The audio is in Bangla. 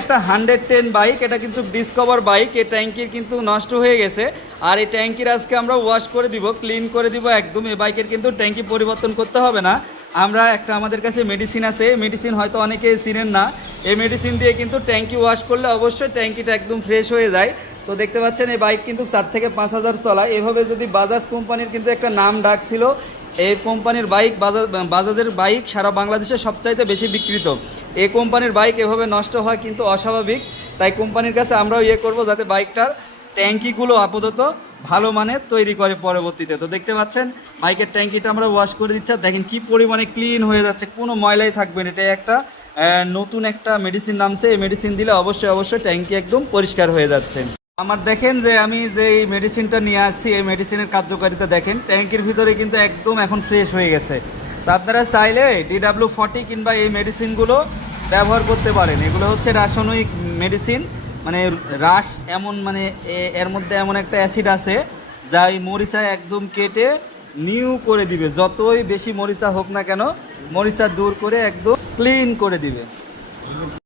একটা 110 বাইক, এটা কিন্তু ডিসকভার বাইক। এই ট্যাঙ্কির কিন্তু নষ্ট হয়ে গেছে, আর এই ট্যাঙ্কির আজকে আমরা ওয়াশ করে দিব, ক্লিন করে দিব একদম। এই বাইকের কিন্তু ট্যাঙ্কি পরিবর্তন করতে হবে না। আমরা আমাদের কাছে মেডিসিন আছে, মেডিসিন হয়তো অনেকে চিনেন না। এই মেডিসিন দিয়ে কিন্তু ট্যাঙ্কি ওয়াশ করলে অবশ্যই ট্যাঙ্কিটা একদম ফ্রেশ হয়ে যায়। তো দেখতে পাচ্ছেন এই বাইক কিন্তু 4 থেকে 5,000 চলা। এভাবে যদি বাজাজ কোম্পানির কিন্তু একটা নাম ডাক ছিল, এই কোম্পানির বাইক বাজাজের বাইক সারা বাংলাদেশে সবচাইতে বেশি বিক্রিত। এই কোম্পানির বাইক এভাবে নষ্ট হয় কিন্তু অস্বাভাবিক। তাই কোম্পানির কাছে আমরাও করব যাতে বাইকটার ট্যাঙ্কিগুলো আপাতত ভালো মানের তৈরি করে পরবর্তীতে। তো দেখতে পাচ্ছেন বাইকের ট্যাঙ্কিটা আমরা ওয়াশ করে দিচ্ছি, দেখেন কি পরিমাণে ক্লিন হয়ে যাচ্ছে, কোনো ময়লাই থাকবে না। এটা একটা নতুন একটা মেডিসিন নামছে, এই মেডিসিন দিলে অবশ্যই ট্যাঙ্কি একদম পরিষ্কার হয়ে যাচ্ছে। আমার দেখেন যে আমি যে এই মেডিসিনটা নিয়ে আসছি, এই মেডিসিনের কার্যকারিতা দেখেন, ট্যাঙ্কির ভিতরে কিন্তু একদম এখন ফ্রেশ হয়ে গেছে। তো আপনারা চাইলে DW40 কিংবা এই মেডিসিনগুলো ব্যবহার করতে পারেন। এগুলো হচ্ছে রাসায়নিক মেডিসিন, মানে রাস এমন, মানে এর মধ্যে এমন একটা অ্যাসিড আছে যা এই মরিচা একদম কেটে নিউ করে দিবে। যতই বেশি মরিচা হোক না কেন, মরিচা দূর করে একদম ক্লিন করে দিবে।